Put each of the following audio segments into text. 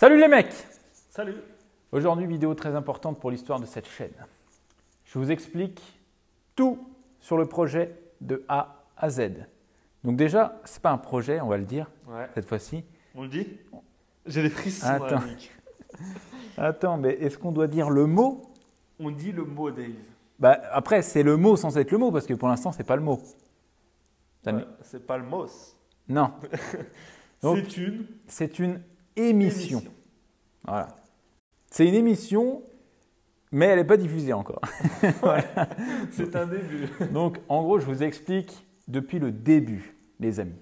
Salut les mecs! Salut! Aujourd'hui, vidéo très importante pour l'histoire de cette chaîne. Je vous explique tout sur le projet de A à Z. Donc déjà, ce n'est pas un projet, on va le dire, cette fois-ci. On le dit? J'ai des frissons. Attends. Attends, mais est-ce qu'on doit dire le mot? On dit le mot, Dave. Bah, après, c'est le mot sans être le mot, parce que pour l'instant, ce n'est pas le mot. C'est pas le mot. Non. Donc, c'est une émission. Voilà. C'est une émission, mais elle n'est pas diffusée encore. Voilà. C'est un début. Donc, en gros, je vous explique depuis le début, les amis.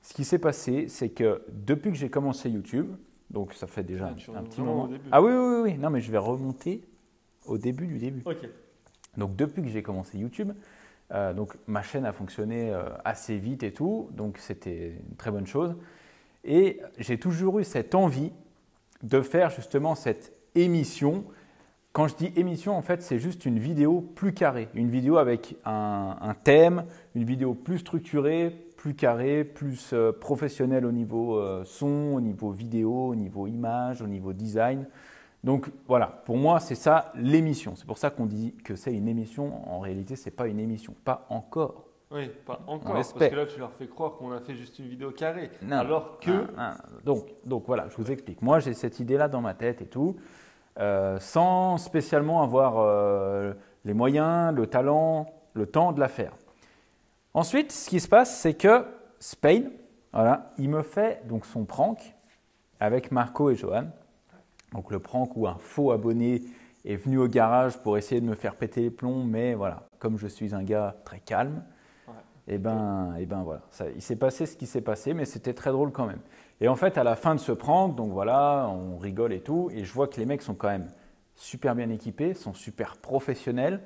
Ce qui s'est passé, c'est que depuis que j'ai commencé YouTube, donc ça fait déjà un petit moment. Ah oui. Non, mais je vais remonter au début du début. Ok. Donc, depuis que j'ai commencé YouTube, donc ma chaîne a fonctionné assez vite et tout, donc c'était une très bonne chose. Et j'ai toujours eu cette envie de faire justement cette émission. Quand je dis émission, en fait, c'est juste une vidéo plus carrée, une vidéo avec un thème, une vidéo plus structurée, plus carrée, plus professionnelle au niveau son, au niveau vidéo, au niveau image, au niveau design. Donc voilà, pour moi, c'est ça l'émission. C'est pour ça qu'on dit que c'est une émission. En réalité, ce n'est pas une émission, pas encore. Oui, pas encore, parce que là, tu leur fais croire qu'on a fait juste une vidéo carrée. Non, alors que… Donc voilà, je vous explique. Moi, j'ai cette idée-là dans ma tête et tout, sans spécialement avoir les moyens, le talent, le temps de la faire. Ensuite, ce qui se passe, c'est que Spain, voilà, il me fait donc son prank avec Marco et Johan. Donc le prank où un faux abonné est venu au garage pour essayer de me faire péter les plombs, mais voilà, comme je suis un gars très calme, et ben voilà, il s'est passé ce qui s'est passé, mais c'était très drôle quand même. Et en fait, à la fin de ce prank, donc voilà, on rigole et tout, et je vois que les mecs sont quand même super bien équipés, sont super professionnels,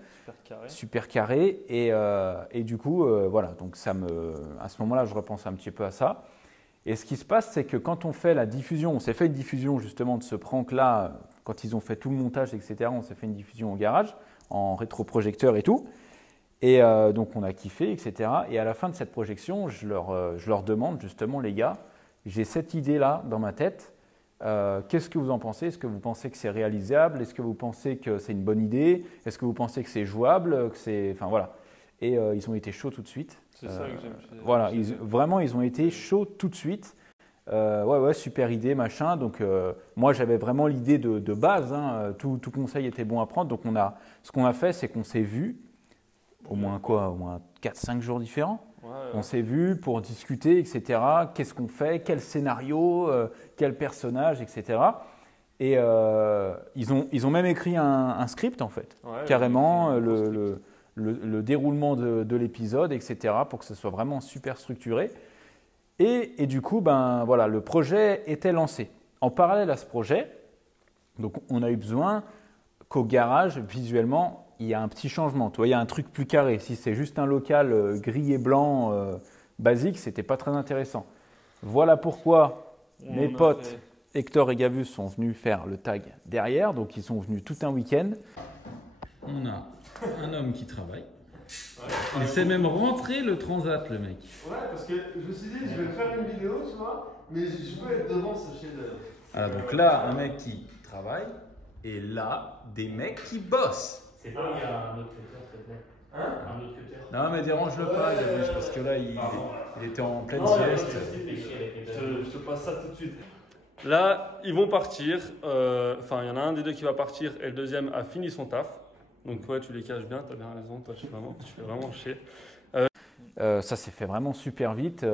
super carrés, et du coup, voilà, donc à ce moment-là, je repense un petit peu à ça. Et ce qui se passe, c'est que quand on fait la diffusion, on s'est fait une diffusion justement de ce prank-là, quand ils ont fait tout le montage, etc., on s'est fait une diffusion au garage, en rétroprojecteur et tout. Et donc, on a kiffé, etc. Et à la fin de cette projection, je leur demande justement, les gars, j'ai cette idée-là dans ma tête. Qu'est-ce que vous en pensez? Est-ce que vous pensez que c'est réalisable? Est-ce que vous pensez que c'est une bonne idée? Est-ce que vous pensez que c'est jouable? Enfin, voilà. Et ils ont été chauds tout de suite. C'est ça que j'aime. Voilà, vraiment, ils ont été chauds tout de suite. Ouais, super idée, machin. Donc, moi, j'avais vraiment l'idée de base. Hein, tout conseil était bon à prendre. Donc, ce qu'on a fait, c'est qu'on s'est vu au moins 4-5 jours différents. On s'est vu pour discuter, etc. Qu'est-ce qu'on fait? Quel scénario? Quel personnage, etc. Et ils ont même écrit un script, en fait. Carrément, le déroulement de l'épisode, etc. pour que ce soit vraiment super structuré. Et du coup, voilà, le projet était lancé. En parallèle à ce projet, donc on a eu besoin qu'au garage, visuellement, il y a un petit changement. Tu vois, il y a un truc plus carré. Si c'est juste un local gris et blanc basique, ce n'était pas très intéressant. Voilà pourquoi mes potes Hector et Gavus sont venus faire le tag derrière. Donc, ils sont venus tout un week-end. On a un homme qui travaille. Il s'est même rentré le transat, le mec. Ouais, parce que je me suis dit, je vais faire une vidéo, tu vois, mais je veux être devant ce chef-d'œuvre. Alors, donc là, un mec qui travaille, et là, des mecs qui bossent. C'est pas, il y a un autre cutter, s'il te plaît. Hein? Un autre cutter. Non, mais dérange-le pas, Gavus, parce que là, il était en pleine sieste. Je te passe ça tout de suite. Là, ils vont partir. Enfin, il y en a un des deux qui va partir et le deuxième a fini son taf. Donc, ouais, tu les caches bien, tu as bien raison. Toi, tu fais vraiment chier. Ça s'est fait vraiment super vite.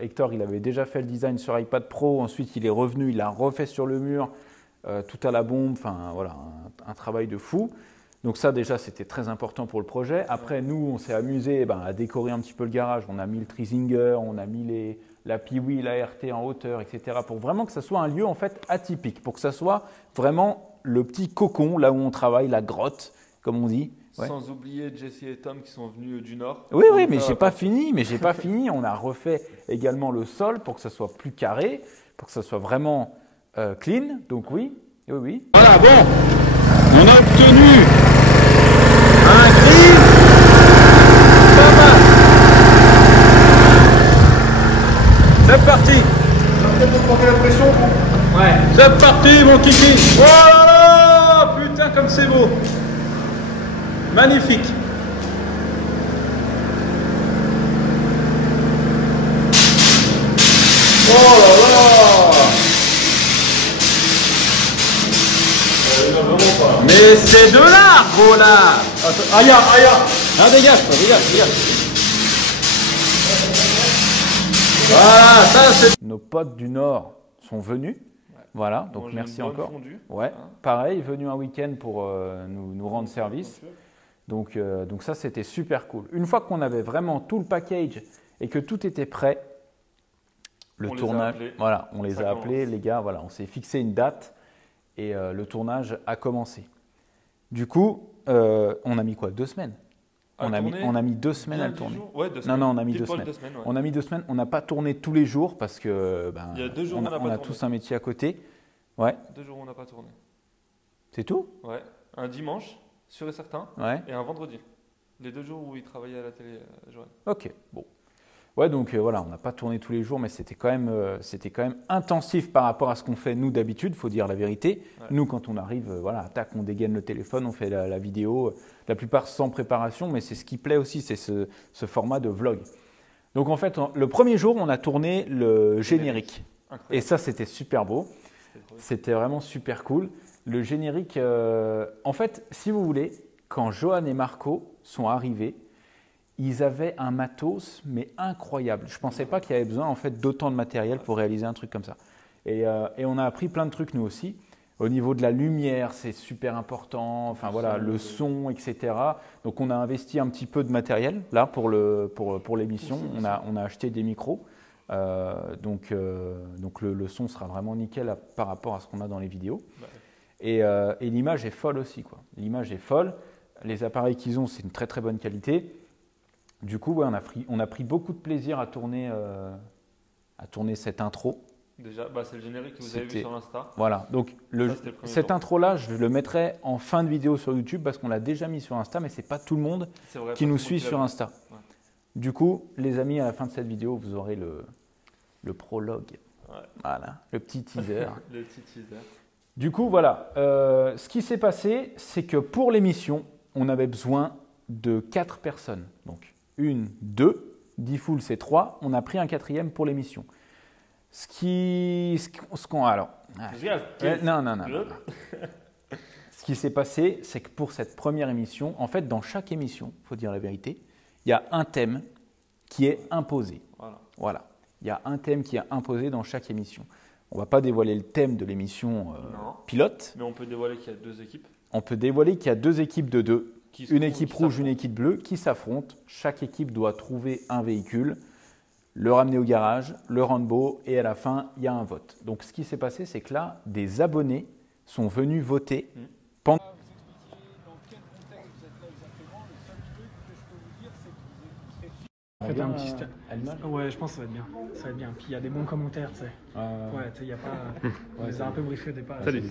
Hector, il avait déjà fait le design sur iPad Pro. Ensuite, il est revenu, il l'a refait sur le mur, tout à la bombe. Enfin, voilà, un travail de fou. Donc ça, déjà, c'était très important pour le projet. Après, nous, on s'est amusé à décorer un petit peu le garage. On a mis le Trisinger, on a mis la Piwi, la RT en hauteur, etc. pour vraiment que ça soit un lieu en fait atypique, pour que ça soit vraiment le petit cocon, là où on travaille, la grotte, comme on dit. Ouais. Sans oublier Jesse et Tom qui sont venus du nord. Oui, mais j'ai pas fini. On a refait également le sol pour que ça soit plus carré, pour que ça soit vraiment clean. Donc oui. Voilà, bon, on a obtenu un grill pas mal. C'est parti. Vous avez peut-être porté la pression, vous ? Ouais. C'est parti mon kiki. Oh là là, putain comme c'est beau. Magnifique. Oh là là. Mais c'est de l'arbre là. Aïe aïe. Ah dégage toi, dégage. Voilà, ça c'est... Nos potes du Nord sont venus. Ouais. Voilà, donc merci encore. Fondue, ouais, hein. Pareil, venu un week-end pour nous rendre service. Donc ça, c'était super cool. Une fois qu'on avait vraiment tout le package et que tout était prêt, le tournage, voilà, on les a appelés, les gars, voilà, on s'est fixé une date et le tournage a commencé. Du coup, on a mis quoi? 2 semaines. On a mis 2 semaines à le tourner. Ouais, 2 semaines. Non, on a mis 2 semaines. Ouais. On a mis 2 semaines. On n'a pas tourné tous les jours parce que il y a 2 jours, on a tous un métier à côté. Ouais. 2 jours, on n'a pas tourné. C'est tout? Ouais. Un dimanche, sûr et certain. Ouais. Et un vendredi. Les 2 jours où il travaillait à la télé, Joanne. Ok, bon. Ouais, donc voilà, on n'a pas tourné tous les jours, mais c'était quand même intensif par rapport à ce qu'on fait nous d'habitude, faut dire la vérité. Ouais. Nous, quand on arrive, voilà, tac, on dégaine le téléphone, on fait la vidéo, la plupart sans préparation, mais c'est ce qui plaît aussi, c'est ce format de vlog. Donc en fait, le premier jour, on a tourné le générique. Et ça, c'était super beau. C'était vraiment super cool. Le générique, en fait, si vous voulez, quand Johan et Marco sont arrivés, ils avaient un matos, mais incroyable. Je ne pensais pas qu'il y avait besoin en fait, d'autant de matériel pour réaliser un truc comme ça. Et on a appris plein de trucs nous aussi. Au niveau de la lumière, c'est super important. Enfin voilà, le son, etc. Donc on a investi un petit peu de matériel là pour l'émission. On a acheté des micros. Donc le son sera vraiment nickel par rapport à ce qu'on a dans les vidéos. Et l'image est folle aussi, quoi. L'image est folle. Les appareils qu'ils ont, c'est une très très bonne qualité. Du coup, ouais, on a pris beaucoup de plaisir à tourner cette intro. Déjà, c'est le générique que vous avez vu sur l'Insta. Voilà, donc cette intro-là, je le mettrai en fin de vidéo sur YouTube parce qu'on l'a déjà mis sur Insta, mais ce n'est pas tout le monde qui nous suit sur Insta. Ouais. Du coup, les amis, à la fin de cette vidéo, vous aurez le prologue. Ouais. Voilà, le petit teaser. Le petit teaser. Du coup, voilà. Ce qui s'est passé, c'est que pour l'émission, on avait besoin de 4 personnes. Donc, 1, 2, 10 full, c'est 3. On a pris un 4e pour l'émission. Alors, non. Ce qui s'est passé, c'est que pour cette première émission, en fait, dans chaque émission, il faut dire la vérité, il y a un thème qui est imposé. Voilà. Il y a un thème qui est imposé dans chaque émission. On ne va pas dévoiler le thème de l'émission pilote. Mais on peut dévoiler qu'il y a 2 équipes. On peut dévoiler qu'il y a 2 équipes de 2. Une équipe rouge, une équipe bleue qui s'affrontent. Chaque équipe doit trouver un véhicule, le ramener au garage, le rendre beau et à la fin, il y a un vote. Donc ce qui s'est passé, c'est que là, des abonnés sont venus voter pendant... Faites un petit ouais, je pense que ça va être bien. Ça va être bien. Puis il y a des bons commentaires, tu sais. Ouais, tu sais, il y a pas. On les a un peu briefés au départ. Salut.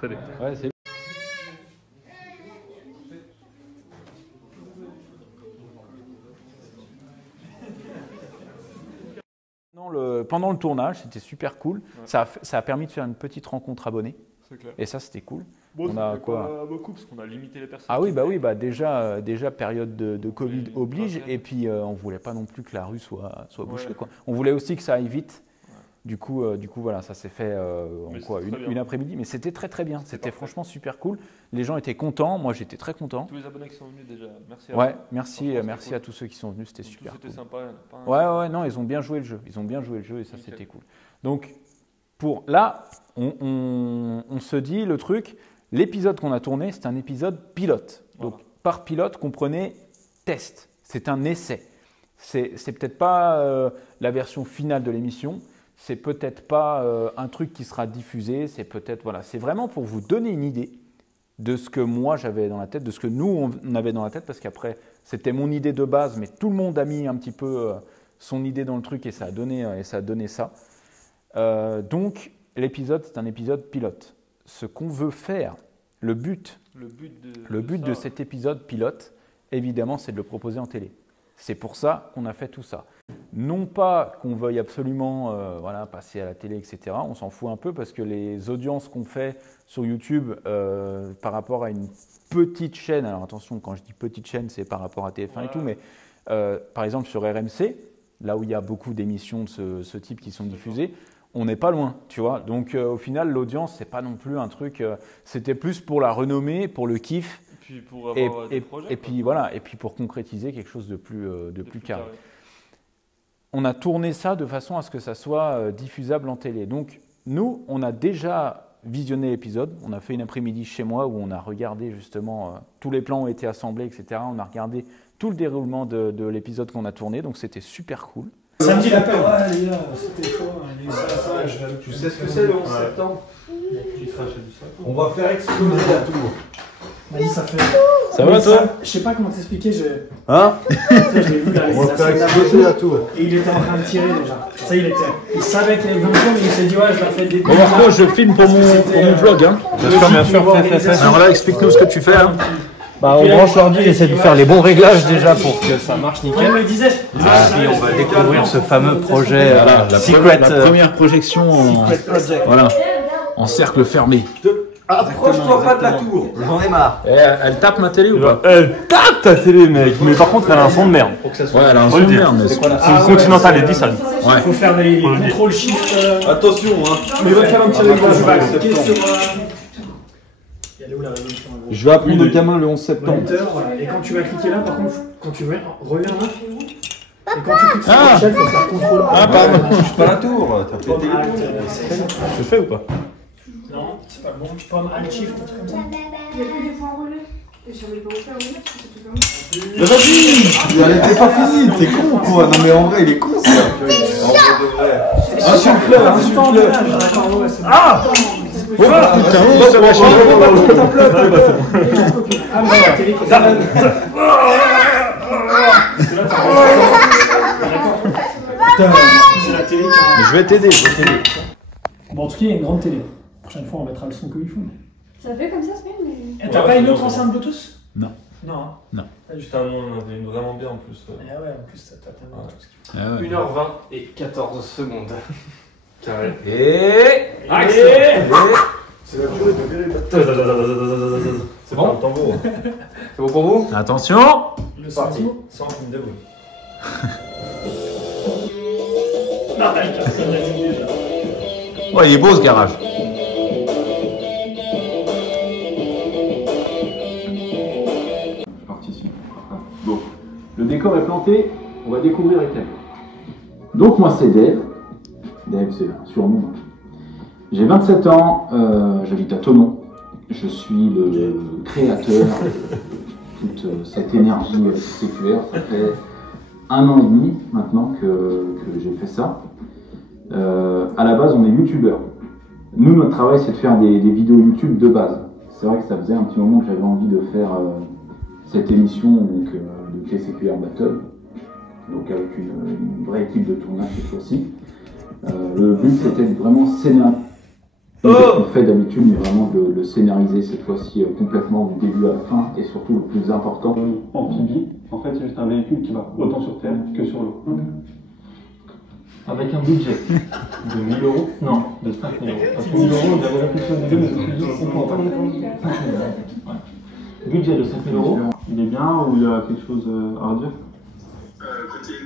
Salut. Ouais, c'est... Pendant le tournage, c'était super cool. Ouais. Ça a permis de faire une petite rencontre abonnée. C'est clair. Et ça, c'était cool. Bon, on a quoi beaucoup parce qu'on a limité les personnes. Ah oui, déjà période de Covid oblige. Et puis, on voulait pas non plus que la rue soit bouchée, quoi. On voulait aussi que ça aille vite. Ouais. Du coup, voilà, ça s'est fait une après-midi. Mais c'était très très bien. C'était franchement super cool. Les gens étaient contents. Moi, j'étais très content. Tous les abonnés qui sont venus déjà, merci à vous. Merci cool. À tous ceux qui sont venus. C'était super C'était cool. Sympa. Non, ils ont bien joué le jeu. Et ça, c'était cool. Donc, là, on se dit le truc. L'épisode qu'on a tourné, c'est un épisode pilote. Donc, par pilote, comprenez test. C'est un essai. C'est peut-être pas la version finale de l'émission. C'est peut-être pas un truc qui sera diffusé. C'est peut-être c'est vraiment pour vous donner une idée de ce que moi j'avais dans la tête, de ce que nous on avait dans la tête, parce qu'après c'était mon idée de base, mais tout le monde a mis un petit peu son idée dans le truc et ça a donné ça. Donc l'épisode, c'est un épisode pilote. Ce qu'on veut faire, le but de cet épisode pilote, évidemment, c'est de le proposer en télé. C'est pour ça qu'on a fait tout ça. Non pas qu'on veuille absolument voilà, passer à la télé, etc. On s'en fout un peu parce que les audiences qu'on fait sur YouTube par rapport à une petite chaîne, alors attention, quand je dis petite chaîne, c'est par rapport à TF1 et tout, mais par exemple sur RMC, là où il y a beaucoup d'émissions de ce type qui sont diffusées, on n'est pas loin, tu vois. Donc au final, l'audience, c'est pas non plus un truc, c'était plus pour la renommée, pour le kiff. Et puis pour avoir des projets. Et puis voilà, et puis pour concrétiser quelque chose de plus carré. On a tourné ça de façon à ce que ça soit diffusable en télé. Donc, nous, on a déjà visionné l'épisode. On a fait une après-midi chez moi où on a regardé justement, tous les plans ont été assemblés, etc. On a regardé tout le déroulement de l'épisode qu'on a tourné. Donc, c'était super cool. Samedi, l'appel. Ouais, les gars, c'était quoi? Tu sais ce que c'est le 11 septembre? On va faire exploser la tour. Vas-y, ça fait. Ça va, toi? Je sais pas comment t'expliquer. Hein? Je l'ai vu là, On va faire exploser la tour. Et il était en train de tirer déjà. Ça, il savait qu'il y avait 20 jours, mais il s'est dit, ouais, je la fais des. Bon, Marco, je filme pour mon vlog. Hein. Bien sûr. Alors là, explique-nous ce que tu fais. Hein. Bah, on branche l'ordi, il essaie de faire les bons réglages déjà pour que ça marche nickel. Il me disait. Puis on va découvrir ce fameux projet Secret. La première projection en cercle fermé. Approche-toi pas de la tour, j'en ai marre. Elle tape ma télé ou pas? Elle tape ta télé, mec, mais par contre, elle a un son de merde. Ouais, elle a un son de merde. C'est une Continental et 10 ça. Il faut faire des contrôles shift. Attention, hein. Mais il va faire un petit réglage. Elle est où la résolution? Je vais apprendre le gamin le 11 septembre. Et quand tu vas cliquer là, par contre, quand tu reviens là. Et quand tu cliques sur l'échelle, il faut faire contrôle. Ah, pardon. Je suis pas la tour. T'as pété les Je fais ou pas? Non, c'est pas bon. Pomme, alt shift, un truc comme ça. Il y a que des points relais. Et j'avais pas faire relais parce que c'est tout fermé. Vas-y! Elle était pas finie, t'es con quoi! Non mais en vrai, il est con ça! Un sur le fleur, un sur le fleur! Ah! Oh putain, ça va changer! Ah, mais la télé qui est là. C'est la télé qui. Je vais t'aider, Bon, en tout cas, il y a une grande télé. La prochaine fois, on mettra le son comme il faut. Ça fait comme ça, c'est bien, mais. Et t'as pas une autre enceinte Bluetooth? Non. Non, hein? Non. Putain, nous on avait une vraiment bien en plus. Ah ouais, en plus, t'as tellement tout ce qu'il faut. Ah ouais. 1h20 et 14 secondes. Carré. Et. C'est la durée de vérité. C'est bon? Tambour. C'est bon pour vous? Attention! Le parti. Sans film de boule. Non, personne l'a dit déjà. Ouais, il est beau ce garage. Bon, le décor est planté, on va découvrir les thèmes. Donc moi c'est Dave. Dave c'est un surnom. J'ai 27 ans, j'habite à Thonon. Je suis le créateur de toute cette énergie CQR. Ça fait 1 an et demi maintenant que j'ai fait ça. À la base on est youtubeurs. Nous notre travail c'est de faire des vidéos YouTube de base. C'est vrai que ça faisait un petit moment que j'avais envie de faire cette émission donc, de TCQR Battle, donc avec une vraie équipe de tournage cette fois-ci. Le but c'était de vraiment scénariser ce qu'on fait d'habitude, mais vraiment de le scénariser cette fois-ci complètement du début à la fin, et surtout le plus important. Amphibie, en fait, c'est juste un véhicule qui va autant sur terre que sur l'eau. Avec un budget de 1000 euros, non, de 5000 euros. Parce que 1000 euros, on avait réfléchi au début, mais je me suis dit, on pas. Budget de 5000 euros, il est bien ou il y a quelque chose à redire?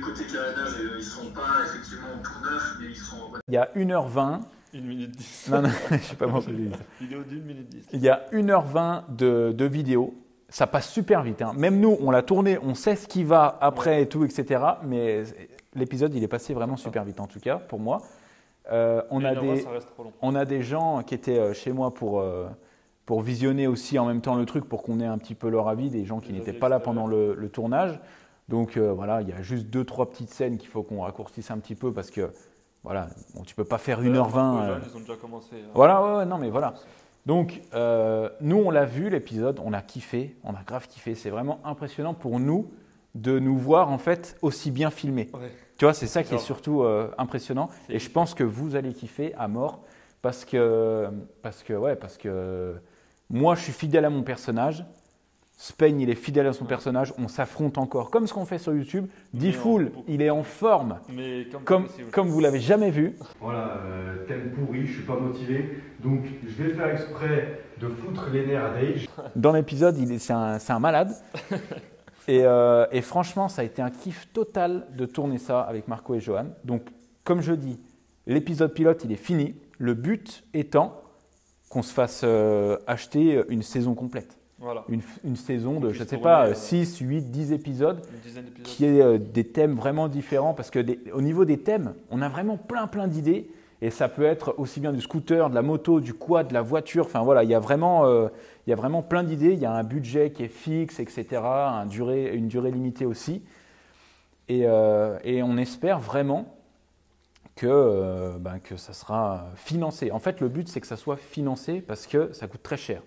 Côté carénage, ils sont pas effectivement tout neufs, mais ils sont. Il y a 1h20. 1 minute 10. Non, je sais pas moi ce que je dis. Vidéo d'1 minute 10. Il y a 1h20 de vidéo. Ça passe super vite. Hein. Même nous, on l'a tourné, on sait ce qui va après et tout, etc. Mais l'épisode, il est passé vraiment super vite, en tout cas, pour moi. On a des gens qui étaient chez moi pour visionner aussi en même temps le truc, pour qu'on ait un petit peu leur avis, des gens qui n'étaient pas là pendant le tournage. Donc voilà, il y a juste 2-3 petites scènes qu'il faut qu'on raccourcisse un petit peu parce que voilà, bon, tu peux pas faire 1h20. Ils ont déjà commencé. Voilà, ouais, non mais voilà. Donc nous on l'a vu l'épisode, on a kiffé, on a grave kiffé. C'est vraiment impressionnant pour nous de nous voir en fait aussi bien filmé. Ouais. Tu vois, c'est ça qui est surtout impressionnant. Et je pense que vous allez kiffer à mort parce que moi je suis fidèle à mon personnage. Spain, il est fidèle à son personnage. On s'affronte encore, comme ce qu'on fait sur YouTube. D-Fool, il est en forme, comme vous l'avez jamais vu. Voilà, thème pourri, je suis pas motivé. Donc, je vais faire exprès de foutre les nerfs à Dave. Dans l'épisode, c'est un malade. Et franchement, ça a été un kiff total de tourner ça avec Marco et Johan. Donc, comme je dis, l'épisode pilote, il est fini. Le but étant qu'on se fasse acheter une saison complète. Voilà. Une saison de, je ne sais pas, 6, 8, 10 épisodes qui ait des thèmes vraiment différents. Parce qu'au niveau des thèmes, on a vraiment plein d'idées. Et ça peut être aussi bien du scooter, de la moto, du quad, de la voiture. Enfin voilà, il y a vraiment plein d'idées. Il y a un budget qui est fixe, etc. Une durée limitée aussi. Et on espère vraiment que ça sera financé. En fait, le but, c'est que ça soit financé parce que ça coûte très cher.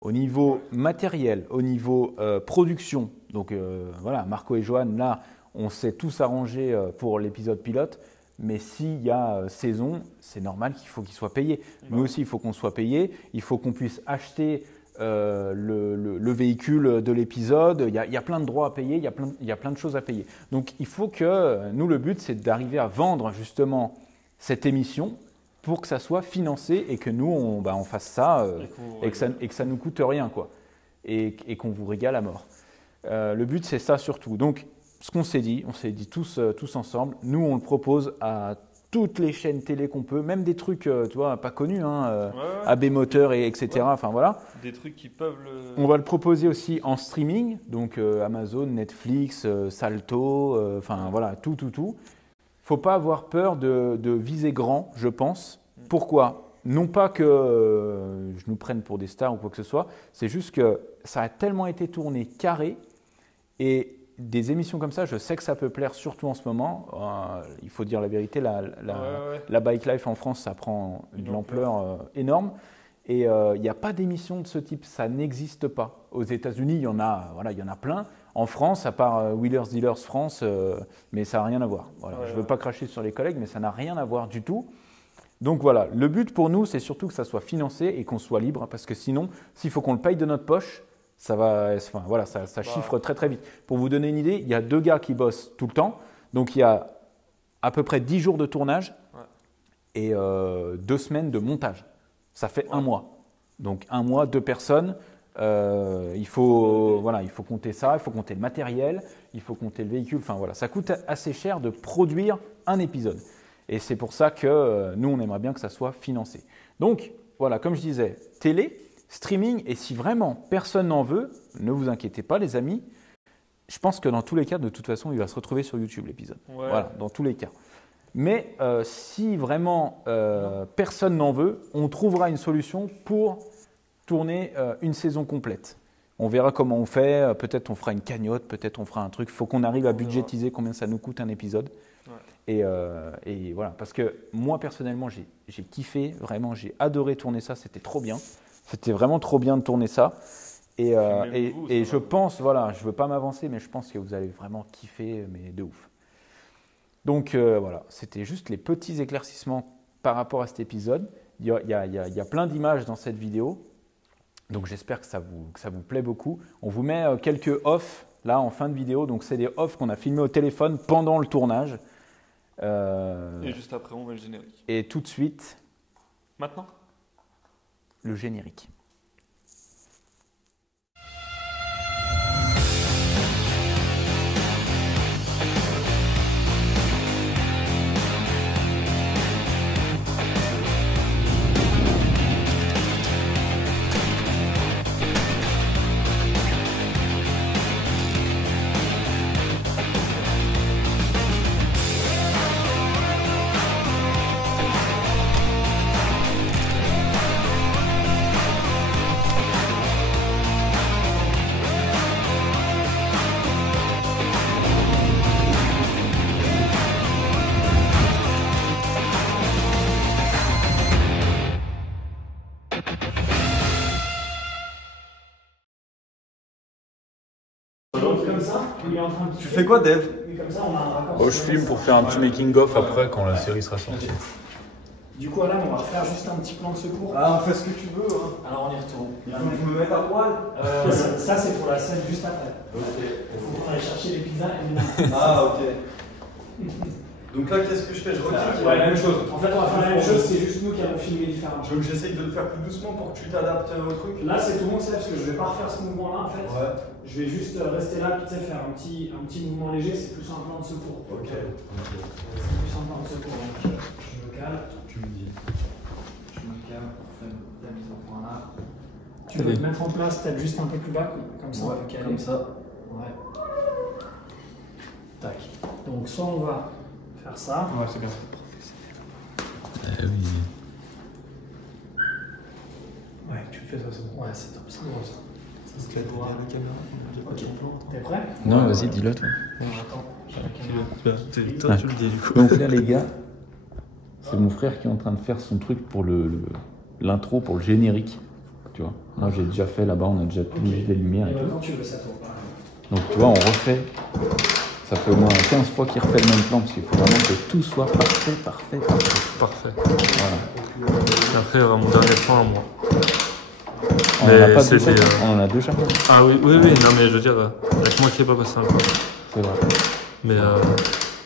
Au niveau matériel, au niveau production, donc voilà, Marco et Johan, là, on s'est tous arrangés pour l'épisode pilote, mais s'il y a saison, c'est normal qu'il faut qu'il soit payé. Nous aussi, il faut qu'on soit payé, il faut qu'on puisse acheter le véhicule de l'épisode, il y a plein de droits à payer, il y a plein de choses à payer. Donc, il faut que, nous, le but, c'est d'arriver à vendre justement cette émission pour que ça soit financé et que nous, on fasse ça et que ça ne nous coûte rien, quoi. Et qu'on vous régale à mort. Le but, c'est ça surtout. Donc, ce qu'on s'est dit, tous ensemble, nous, on le propose à toutes les chaînes télé qu'on peut, même des trucs, tu vois, pas connus, AB Moteur, etc. Enfin, voilà. Des trucs qui peuvent On va le proposer aussi en streaming, donc Amazon, Netflix, Salto, enfin, voilà, tout. Faut pas avoir peur de viser grand, je pense. Pourquoi ? Non pas que je nous prenne pour des stars ou quoi que ce soit, c'est juste que ça a tellement été tourné carré et des émissions comme ça, je sais que ça peut plaire surtout en ce moment. Il faut dire la vérité, la bike life en France, ça prend de l'ampleur énorme. Et il n'y a pas d'émission de ce type, ça n'existe pas. Aux États-Unis, il y en a plein. En France, à part Wheelers Dealers France, mais ça n'a rien à voir. Voilà. Je ne veux pas cracher sur les collègues, mais ça n'a rien à voir du tout. Donc voilà, le but pour nous, c'est surtout que ça soit financé et qu'on soit libre, parce que sinon, s'il faut qu'on le paye de notre poche, ça chiffre très vite. Pour vous donner une idée, il y a 2 gars qui bossent tout le temps, donc il y a à peu près 10 jours de tournage et 2 semaines de montage. Ça fait 1 mois. Donc 1 mois, 2 personnes. Il faut compter ça, il faut compter le matériel, il faut compter le véhicule. Enfin voilà, ça coûte assez cher de produire un épisode. Et c'est pour ça que nous, on aimerait bien que ça soit financé. Donc voilà, comme je disais, télé, streaming, et si vraiment personne n'en veut, ne vous inquiétez pas les amis. Je pense que dans tous les cas, de toute façon, il va se retrouver sur YouTube l'épisode. Ouais. Voilà, dans tous les cas. Mais si vraiment personne n'en veut, on trouvera une solution pour tourner une saison complète. On verra comment on fait, peut-être on fera une cagnotte, peut-être on fera un truc. Il faut qu'on arrive à budgétiser combien ça nous coûte un épisode. Ouais. Et voilà, parce que moi personnellement, j'ai kiffé, vraiment, j'ai adoré tourner ça, c'était trop bien. C'était vraiment trop bien de tourner ça. Et je pense, voilà, je ne veux pas m'avancer, mais je pense que vous allez vraiment kiffer, mais de ouf. Donc voilà, c'était juste les petits éclaircissements par rapport à cet épisode. Il y a plein d'images dans cette vidéo, donc j'espère que ça vous plaît beaucoup. On vous met quelques off là en fin de vidéo, donc c'est des off qu'on a filmés au téléphone pendant le tournage. Et juste après, on met le générique. Et tout de suite, maintenant, le générique. Tu fais quoi, Dev? Je filme pour faire un petit making-of après quand la série sera sortie. Du coup, Alan, on va refaire juste un petit plan de secours. Ah, on fait ce que tu veux. Hein. Alors, on y retourne. Il faut que je me mette à poil. Ça, c'est pour la scène juste après. Ok. Il faut aller chercher les pizzas et les Ah, ok. Donc là, qu'est-ce que je fais? Je reclique. Ouais, la même chose. En fait, on va faire la même chose, c'est juste nous qui allons filmer différemment. Donc j'essaye de le faire plus doucement pour que tu t'adaptes au truc. Là, c'est tout le monde sait parce que je vais pas refaire ce mouvement-là en fait. Ouais. Je vais juste rester là et faire un petit mouvement léger, c'est plus un plan de secours. Ok. C'est plus un plan de secours. Donc, je me calme. Tu me dis. Je me calme, on fait la mise au point là. Tu veux te mettre en place peut-être juste un peu plus bas, comme ça. Ouais, comme ça. Ouais. Tac. Donc soit on va faire ça. Ouais, c'est bien. Oui. Ouais, tu fais ça, c'est bon. Ouais, c'est top, c'est bon ça. Ça se fait voir la caméra. Ok, t'es prêt? Non, vas-y, dis-le toi. Attends, j'ai la caméra. Toi, tu le dis du coup. Donc là, les gars, c'est mon frère qui est en train de faire son truc pour l'intro, pour le générique. Tu vois, moi j'ai déjà fait là-bas, on a déjà bougé des lumières et tout. Quand tu veux, ça tourne. Donc tu vois, on refait. Ça fait au moins 15 fois qu'il refait le même plan parce qu'il faut vraiment que tout soit parfait. Parfait. Voilà. Et après, il y aura mon dernier plan à moi. On en a pas deux chacun. On en a deux chacun. Ah oui, non mais je veux dire, avec moi qui n'ai pas passé un plan. C'est vrai. Mais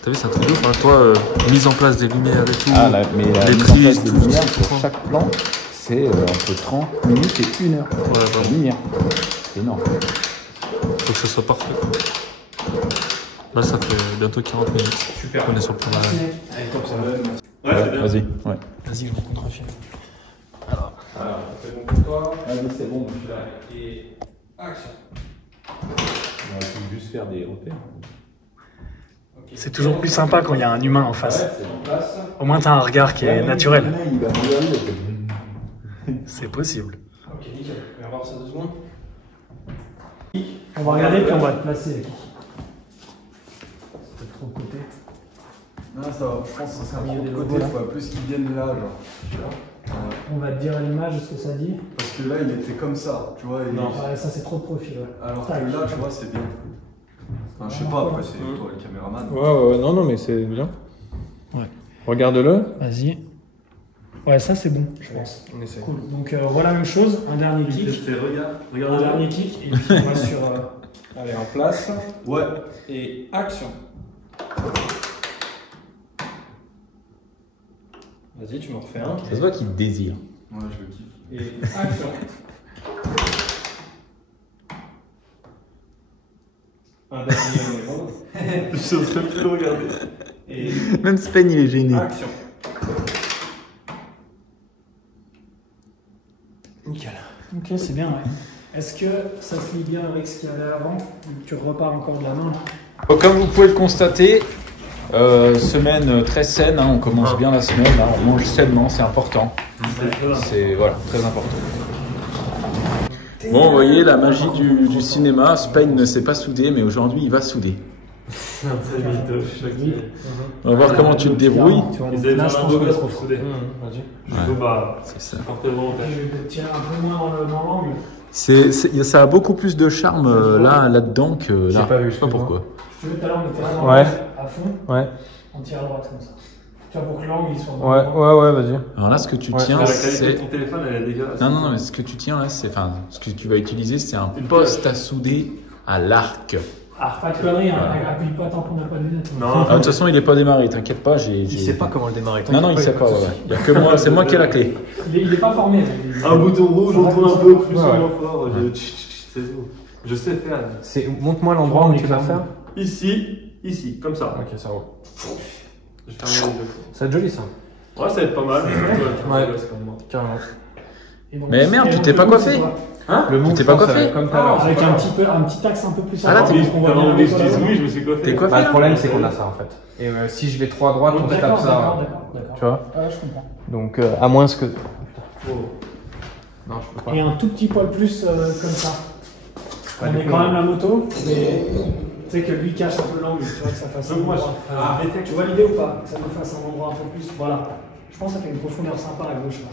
t'as vu, c'est un truc de ouf. Hein. Toi, mise en place des lumières et tout. Ah, mais la les mise en prises, place des tout. lumières pour chaque plan, c'est entre 30 minutes et 1 heure. Ouais, La lumière. C'est énorme. Faut que ce soit parfait. Là, ça fait bientôt 40 minutes. Super. On est sur le plan. Allez, top, ça va. Ouais, c'est bien. Vas-y. Ouais. Vas-y, je me contre-filme. Alors, c'est bon pour toi. Vas-y, c'est bon, je suis là. Et action. On va juste faire des repères. C'est toujours plus sympa quand il y a un humain en face. Ouais, c'est en place. Au moins, t'as un regard qui est naturel. Il va regarder. C'est possible. Ok, nickel. On va voir ça 2 secondes. On va regarder puis on va te placer. C'est trop de côté. Non, ça va. Je pense que ça sera Il y a trop des de logos, côté, là. quoi. Plus qu'ils viennent là, genre. On va te dire à l'image ce que ça dit. Parce que là, il était comme ça, tu vois. Non. Ouais, ça c'est trop de profil. Ouais. Alors que Tac. là, tu vois, c'est bien. Enfin, je sais pas, après, c'est toi le caméraman. Ouais, non, mais c'est bien. Ouais. Regarde-le. Vas-y. Ouais, ça c'est bon, je pense. On essaie. Cool. Donc voilà, même chose. Un dernier kick. Regarde. Un dernier kick. Et puis on va sur. Allez, en place. Ouais. Et action. Vas-y, tu m'en refais un. Ça se voit qu'il désire. Ouais, je le kiffe. Et action. Un dernier, on est bon. Je suis en train de le regarder. Et Même Spain, il est gêné. action. Nickel. Ok, c'est bien, ouais. Est-ce que ça se lie bien avec ce qu'il y avait avant ou tu repars encore de la main? Comme vous pouvez le constater, semaine très saine, hein, on commence bien la semaine, là, on mange sainement, c'est important. C'est voilà, très important. Bon, vous voyez la magie du cinéma, Spain ne s'est pas soudé, mais aujourd'hui il va souder. On va voir comment tu te débrouilles. Ils avaient Là, bien je un pense beau que gosse pour souder. Vas-y. Bah, C'est ça. portez le volontaire. je vais peut-être tirer un peu moins dans l'angle. Ça a beaucoup plus de charme là-dedans que là. J'ai pas vu, Je sais pas pourquoi. Je te veux tout à l'heure, on était vraiment Ouais. à fond. Ouais. On tire à droite comme ça. Tu vois, pour que l'angle il soit Ouais, vas-y. Alors là, ce que tu Ouais, tiens, La qualité de c'est... ton téléphone, elle est dégueulasse. Non, mais ce que tu tiens là, c'est... Enfin, ce que tu vas utiliser, c'est un poste à souder à l'arc. Ah, pas de conneries, hein. Appuie pas tant qu'on n'a pas de lunettes. Non. De toute façon, il n'est pas démarré, t'inquiète pas. Il sait pas comment le démarrer. Non, il sait pas. Ouais. Il y a que moi, c'est moi qui ai la clé. Il est pas formé. Un bouton rouge, on tourne un peu plus Ouais. fort. C'est tout. Je sais faire. Montre-moi l'endroit où tu vas faire. Ici, comme ça. Ok, ça roule. Je vais faire mon jeu. Ça va être joli ça. Ouais, ça va être pas mal. Ouais. Carrément. Mais merde, tu t'es pas coiffé. Hein Le Tu t'es pas coiffé comme tout à l'heure. Avec un petit axe un peu plus Ah, là, avant, t'es- parce qu'on voit bien Oui, les cols avant. je me suis coiffé. T'es coiffé Bah, le là problème c'est qu'on a ça en fait. Et si je vais trop à droite, on se tape D'accord, ça. d'accord. Tu vois. Ouais, je comprends. Donc à moins que. Non, je peux pas. Et un tout petit poil plus comme ça. Ouais, On du met coup, quand même la moto, mais tu sais que lui cache un peu l'angle, tu vois que ça fasse un Donc moi, endroit. Tu vois l'idée ou pas? Que ça nous fasse un endroit un peu plus. Voilà. Je pense que ça fait une profondeur sympa à gauche là.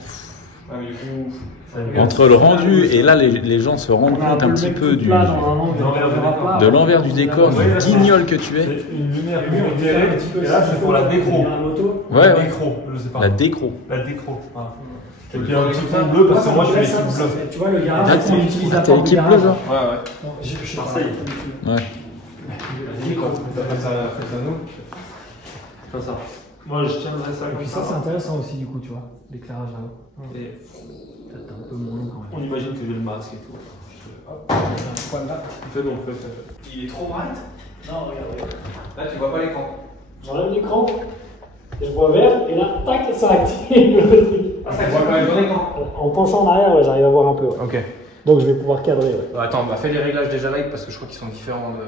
Entre le rendu et là, les gens se rendent compte un petit peu de l'envers du décor, du guignol que tu es. Une lumière éclairée, et là c'est pour la décro. Ouais, Je sais pas. la décro. La décro. Et puis un petit fond bleu parce que moi je suis l'équipe bleue. Tu vois, le garage, c'est utilisable. T'es l'équipe bleue, genre? Ouais. Marseille. Ouais. Comme ça. Moi je tiendrais ça. Et puis ça, c'est intéressant aussi, du coup, tu vois, l'éclairage là-haut. Et peut-être un peu moins long quand même. On imagine que j'ai le masque et tout. Hop, voilà. Fais donc, fais. Il est trop bright? Non, regarde. Là tu vois pas l'écran. J'enlève l'écran, je vois vert, et là, tac, ça active le truc. Ah, ça voit quand même ton écran. En penchant en arrière, ouais, j'arrive à voir un peu. Ouais. Ok. Donc je vais pouvoir cadrer. Ouais. Attends, fais les réglages déjà live parce que je crois qu'ils sont différents de.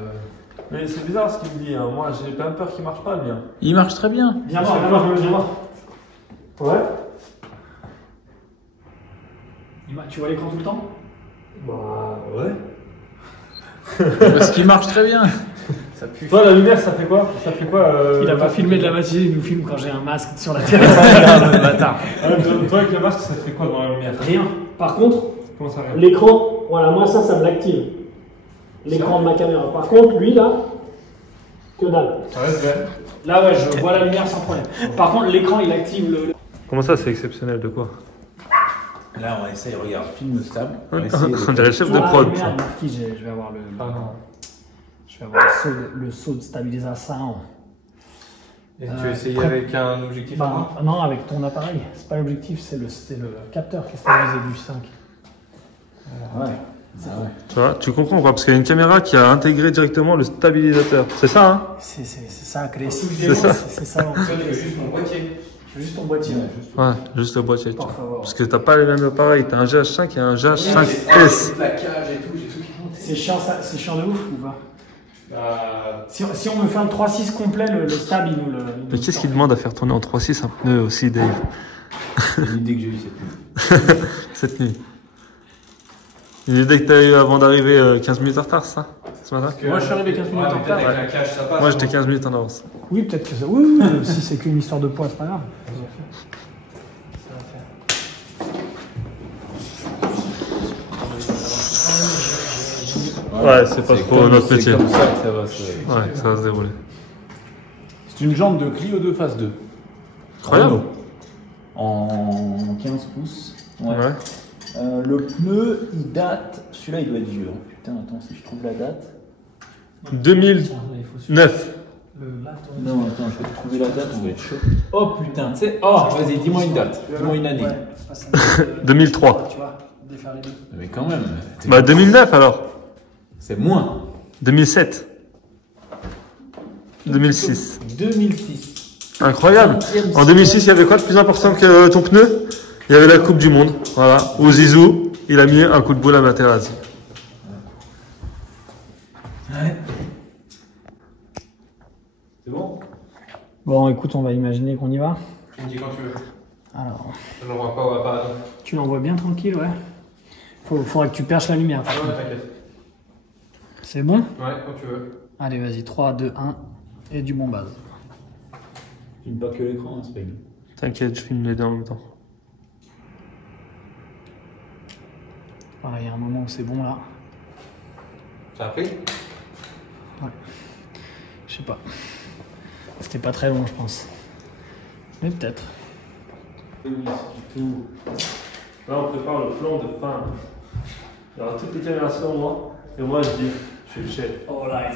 Mais c'est bizarre ce qu'il me dit, hein. Moi j'ai pas peur qu'il marche pas bien. Il marche très bien. Viens voir. Ouais. Tu vois l'écran tout le temps? Bah ouais. Parce qu'il marche très bien. Ça pue. Toi la lumière ça fait quoi? Il a pas filmé de la matinée, il nous filme quand j'ai un masque sur la tête. Le bâtard. Toi avec le masque ça te fait quoi dans la lumière? Rien. Par contre, comment ça rien? l'écran, voilà, moi ça me l'active. L'écran de ma caméra. Par contre, lui là, que dalle. Ça reste vert. Là ouais, je vois la lumière sans problème. Par contre, l'écran il active le. Comment ça c'est exceptionnel de quoi? Là, on essaye, regarde, film stable. On dirait le chef de prod. Je vais avoir le. Ah non. Je vais avoir le saut de stabilisation. Et tu as essayé avec un objectif non, avec ton appareil. C'est pas l'objectif, c'est le capteur qui est stabilisé du 5. Ouais. Tu vois, tu comprends quoi? Parce qu'il y a une caméra qui a intégré directement le stabilisateur. C'est ça, hein? C'est ça, agressif. C'est ça. C'est ça. Toi, tu veux juste mon boîtier. Juste ton boîtier. Ouais, juste le boîtier. Parce que t'as pas les mêmes appareils. T'as un GH5 et un GH5S. La cage et tout, j'ai tout. C'est chiant de ouf ou pas? Si on me fait un 3.6 complet, le stab il nous le. Mais qu'est-ce qu'il demande à faire tourner en 3.6 un pneu aussi, Dave? C'est l'idée que j'ai eue cette nuit. Une idée que t'as eue avant d'arriver 15 minutes en retard, ça? Ce matin? Moi je suis arrivé 15 minutes en retard. Moi j'étais 15 minutes en avance. Oui, peut-être que ça. Oui, si c'est qu'une histoire de poids, c'est pas grave. Ouais, c'est pas trop notre métier. C'est comme ça que ça va se dérouler. C'est une jambe de Clio 2 phase 2. Incroyable. En 15 pouces. Ouais. Le pneu, il date. Celui-là, il doit être vieux. Putain, attends, si je trouve la date. 2009. Non, attends, je vais trouver la date, on va être chaud. Oh putain, tu sais. Oh, vas-y, dis-moi une date. Dis-moi une année. 2003. Tu vois, défaire les deux. Mais quand même. Bah 2009 alors. C'est moins. 2007. 2006. 2006. Incroyable. En 2006, il y avait quoi de plus important que ton pneu? Il y avait la Coupe du Monde. Voilà. Où Zizou, il a mis un coup de boule à Materazzi. Ouais. C'est bon? Bon, écoute, on va imaginer qu'on y va. Tu me dis quand tu veux. Alors. Je l'envoie pas au appareil. Tu l'envoies bien tranquille, ouais. Faudrait que tu perches la lumière. Ouais, t'inquiète. C'est bon? Ouais, quand tu veux. Allez, vas-y, 3, 2, 1, et du bon base. Tu ne pas que l'écran, c'est pas grave. T'inquiète, je filme les deux en même temps. Voilà, il y a un moment où c'est bon là. Ça a pris? Ouais. Je sais pas. C'était pas très long, je pense. Mais peut-être. Là, on prépare le plan de fin. Il y aura toutes les caméras sur moi. Et moi, je dis, je suis le chef. Oh là,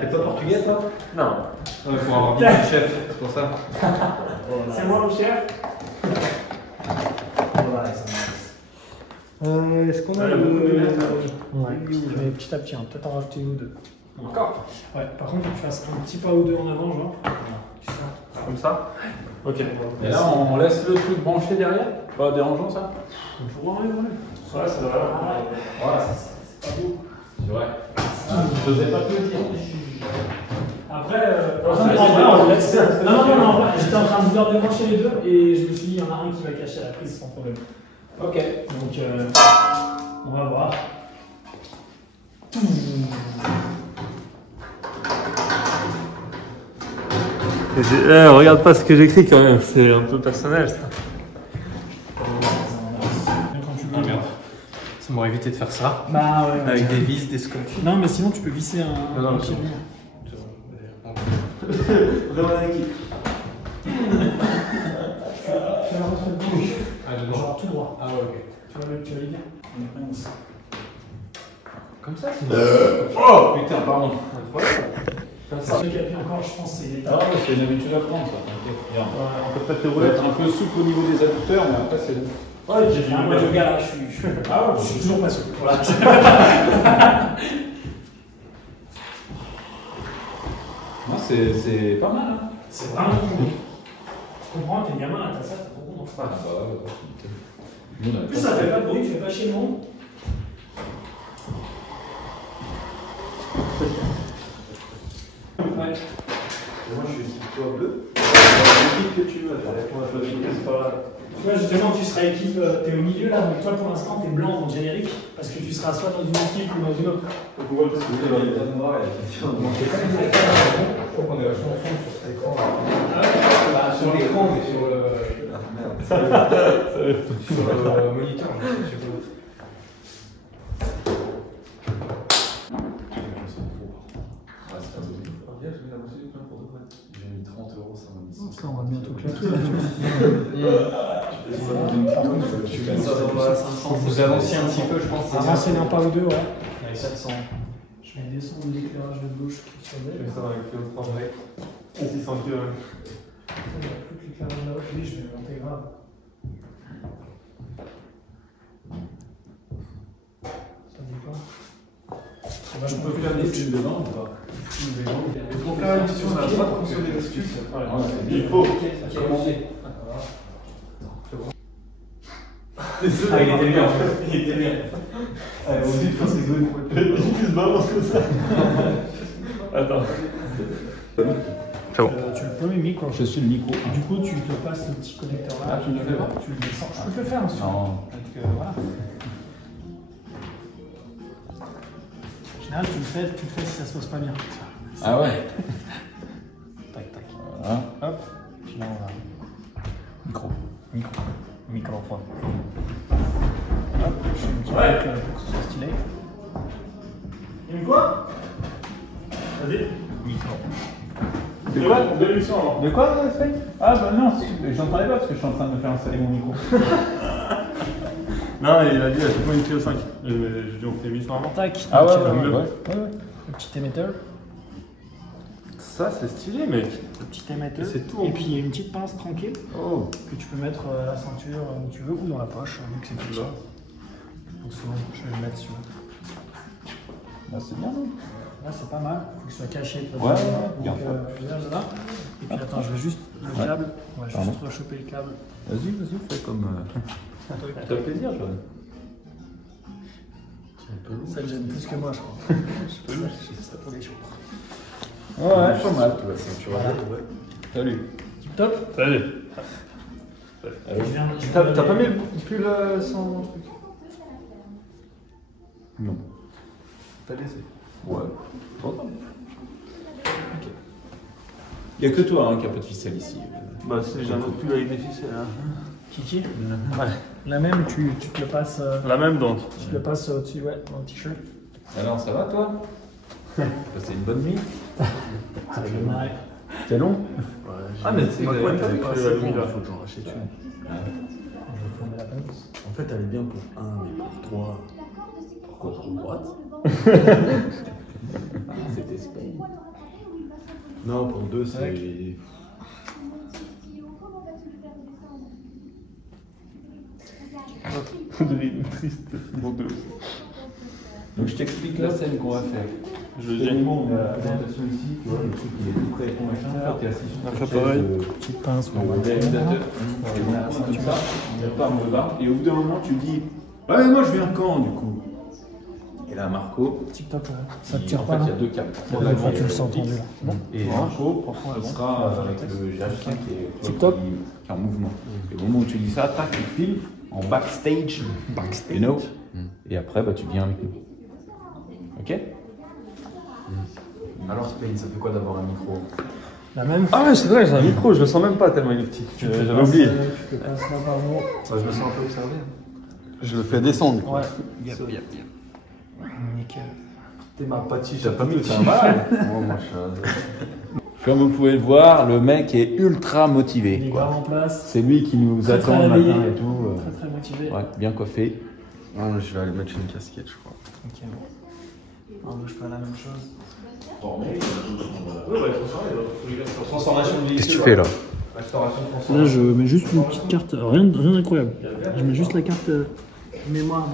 T'es pas portugais, toi? Non. Ouais, faut avoir bien le chef, c'est pour ça. C'est moi le chef? Est-ce qu'on a le. Ouais, mais petit à petit, hein. Peut-être en rajouter une ou deux. Encore? Ouais, par contre, faut que tu fasses un petit pas ou deux en avant, genre. Tu sais. Comme ça? Ok. Et là, on laisse le truc branché derrière? Pas dérangeant ça? Ouais, c'est vrai. Voilà. C'est pas beau. C'est vrai. Je n'osais pas te le dire. Après, non, j'étais en train de vouloir débrancher les deux et je me suis dit, il y en a un qui va cacher la prise sans problème. Ok. Donc, on va voir. Regarde pas ce que j'écris quand même, c'est un peu personnel ça. Ça m'aurait évité de faire ça. Bah ouais. Avec des vis, des scotch. Non, mais sinon tu peux visser un pied de lumière. Vraiment l'équipe. Tu vas rentrer de gauche. Genre tout droit. Ah ouais, ok. Tu vas l'idée. On est pas ici. Comme ça, c'est oh putain, pardon. C'est ce qu'il y a pris encore, je pense, c'est l'état. Ah ouais, c'est une habitude à prendre ça. On peut peut-être Faut être un peu souple au niveau des adducteurs, mais après c'est bon. Ouais, j'ai un mois de yoga là, je suis toujours pas souple. Voilà. Non, c'est pas mal. Hein. C'est vraiment cool. Tu comprends, t'es gamin là, t'as ça, t'as trop bon. Ah bah ouais. En plus, ça fait pas de bruit, tu fais pas chez nous. Ouais. Moi je suis toi bleu. L'équipe que tu veux, moi je c'est pas grave. Toi justement tu seras équipe, t'es au milieu là, donc toi pour l'instant t'es blanc dans le générique, parce que tu seras soit dans une équipe ou dans une autre. Donc on voit parce que vous avez les noir et la question. Je crois qu'on est vachement en fond sur cet écran. Sur l'écran, mais sur le. Sur le moniteur, je sais pas. J'ai mis 30 €, ça m'a mis 600. Ça on va bientôt claquer. Vous avancez un petit peu, je pense. Avancez d'un pas ou deux, ouais. Avec 700. Je vais descendre l'éclairage de gauche qui se met. Ça va avec le 3 mec. 600 kg. Il n'y a plus que l'éclairage là-haut. Oui, je vais monter grave. Ça dit quoi? Je peux faire des films dedans ou pas? Pour faire l'émission, on a le droit de consommer des astuces. Il faut. Commencer. Ah, il était bien en fait. Il était bien. Allez, on dit quand c'est good. Il se balance comme ça. Attends. Tu le peux, Mimi, quoi. Je suis le micro. Du coup, tu te passes le petit connecteur là. Ah, tu le fais pas? Tu le descends. Je peux te le faire, monsieur. Non. Donc, voilà. En général, tu le fais si ça se passe pas bien. Ah ouais. Tac, tac. Voilà. Hop. Puis là, on va. Micro. Microphone. Hop, je fais un petit truc pour que ce soit stylé. Il me quoi? Vas-y. Micro. De quoi? De l'émission alors. De quoi, fait? Ah bah non, j'entendais pas parce que je suis en train de me faire installer mon micro. Non, il a dit, c'est pas une Trio 5. J'ai dit, on fait l'émission avant. Tac. Ah ouais, donc, ouais. Le petit émetteur. Ça, c'est stylé, mec. Le petit émetteur. Et c'est tout. Et puis il y a une petite pince tranquille Oh. que tu peux mettre à la ceinture où tu veux ou dans la poche, vu que c'est tout ça. Donc souvent, je vais le mettre sur. Bah c'est bien. Non? Là, c'est pas mal. Il faut que ce soit caché. Ouais, donc, là. Et puis attends, je vais juste le câble. On va juste rechoper le câble. Vas-y, fais comme. Ça fait plaisir, Joanne. Ça le gêne plus que moi, je crois. Je fais ça pour les jours. Ouais, pas mal, toi, ça, tu vois. Salut. Tip top. Salut. T'as pas mis le pull sans truc? Non. T'as laissé? Ouais. Il n'y a que toi hein, qui a pas de ficelle ici. Bah, j'ai un autre pull avec des ficelles. Hein. Kiki. Ouais. La même, tu te le passes. La même donc. Tu te le passes au-dessus, ouais, dans le t-shirt. Alors, ça va toi? Passé une bonne nuit? Ouais. C'était long? Ah, mais c'est pas quoi, t'avais pas assez long, là, faut que j'en rachète une. Je vais prendre la pince. En fait, elle est bien pour 1, mais pour 3. Pourquoi pour droite? C'était Spain. Non, pour 2, c'est. Triste pour 2. Donc je t'explique la scène qu'on va faire. Je dis. On a la présentation ici, tu vois, le truc il est tout prêt, ton machin, t'es assis sur ta pareil. Petite pince. On va réalisateur. Tu prends comme ça, on part en bas, et au bout d'un moment tu dis ouais mais moi je viens quand du coup? Et là Marco, TikTok, ça te en tire fait pas il y là? a deux câbles. Une fois tu le sens tendu là. Bon. Et Marco, ce sera avec le GH5 qui est en mouvement. Et au moment où tu dis ça, tac, tu filmes en backstage, you know, et après bah, tu viens avec nous. Ok? Alors Spain, ça fait quoi d'avoir un micro? La même. Ah ouais, c'est vrai, j'ai un micro, je le sens même pas tellement il est petit. J'avais oublié. Tu peux passer là par haut. Je me sens un peu observé. Je le fais descendre. Ouais. Yep. Nickel. T'es ma pâtiche, t'as pas mis, c'est un mal. Comme vous pouvez le voir, le mec est ultra motivé. Il est grave en place. C'est lui qui nous attend le matin et tout. Très motivé. Ouais, bien coiffé. Non, je vais aller mettre une casquette, je crois. Ok, bon. Je fais la même chose. Transformation de Qu'est-ce que tu fais là? Là, je mets juste une petite carte, rien d'incroyable. Je mets juste la carte mémoire.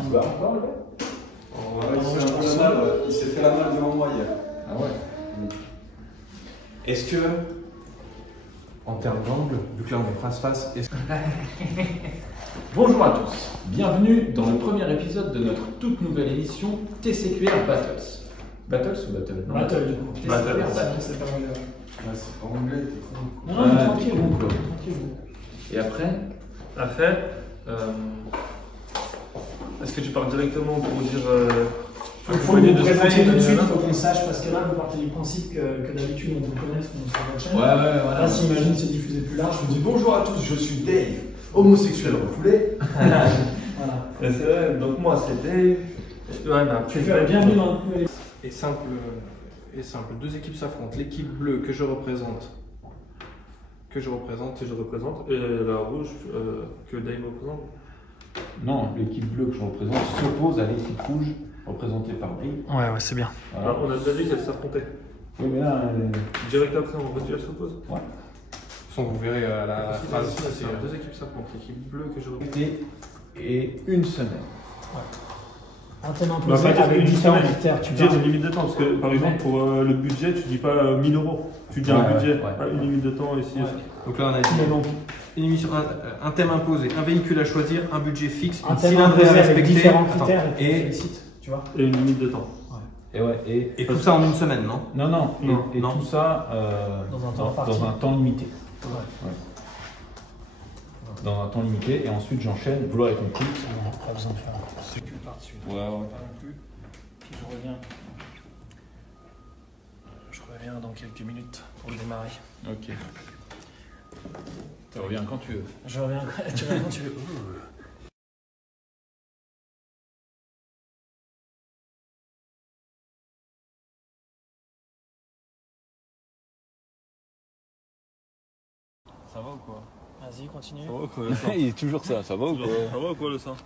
Il s'est fait la malle devant moi hier. Ah ouais. Est-ce que, en termes d'angle, vu que là on est face-face, est-ce que... Bonjour à tous, bienvenue dans le premier épisode de notre toute nouvelle émission TCQR Battles. Battles ou Battle? Non, Battle du coup. Battle. C'est pas anglais. Ouais, c'est pas anglais, t'es fou. Non, tranquille. Et après, est-ce que tu parles directement pour dire. Il faut vous présenter tout de suite, il faut qu'on sache, parce que là, vous partez du principe que d'habitude on vous connaisse, qu'on est sur votre chaîne. Ouais, voilà. Là, si imagine c'est diffusé plus large, Je vous dis bonjour à tous, je suis Dave, homosexuel refoulé. voilà. C'est vrai, donc moi c'est Dave. Ouais, bah, Tu fais bienvenue dans notre nouvelle Et simple, deux équipes s'affrontent. L'équipe bleue que je représente, que je représente, et la rouge que Dave représente. Non, l'équipe bleue que je représente s'oppose à l'équipe rouge représentée par Brie. Ouais, c'est bien. Voilà. On a déjà dit qu'elles s'affrontaient. Oui, mais là, Direct après, on va dire elles s'opposent. Ouais. De toute façon, vous verrez à la phrase. C'est deux équipes s'affrontent. L'équipe bleue que je représente. Et une semaine. Un thème imposé avec différents critères. Tu dis une limite de temps, parce que par exemple pour le budget, tu dis pas 1000 €. Tu dis un budget, pas une limite de temps ici. Donc là, on a une émission, un thème imposé, un véhicule à choisir, un budget fixe, un une thème cylindrée à imposé avec respecter. différents critères et tu vois. Et une limite de temps. Et tout ça en une semaine, non? Non. Et tout ça dans un temps limité. Ouais. Dans un temps limité, et ensuite j'enchaîne, vous l'aurez compris. Pas besoin de faire un cul par-dessus. Ouais. Pas non plus. Puis je reviens. Dans quelques minutes pour le démarrer. Ok. Tu reviens quand tu veux. Je reviens, tu reviens quand tu veux. Ça va ou quoi? Vas-y, continue. Ça va ou quoi? Il est toujours ça va ou quoi? Ça va ou quoi le sang?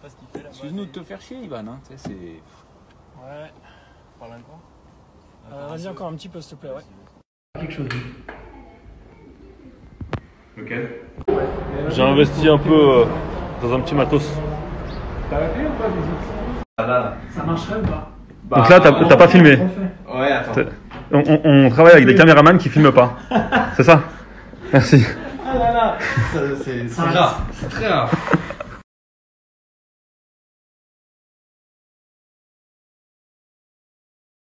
Excuse-nous de te faire chier, Ivan. Hein. Tu sais, Ouais. Parle encore. Vas-y, encore un petit peu, s'il te plaît. Ouais. Quelque chose. Ok. J'ai investi un peu dans un petit matos. T'as la clé ou pas, Là. Ça marcherait ou pas? Donc là, t'as pas filmé. Ouais, attends. On travaille avec des caméramans qui filment pas. C'est ça? Merci. Ah là là. C'est rare. C'est très rare.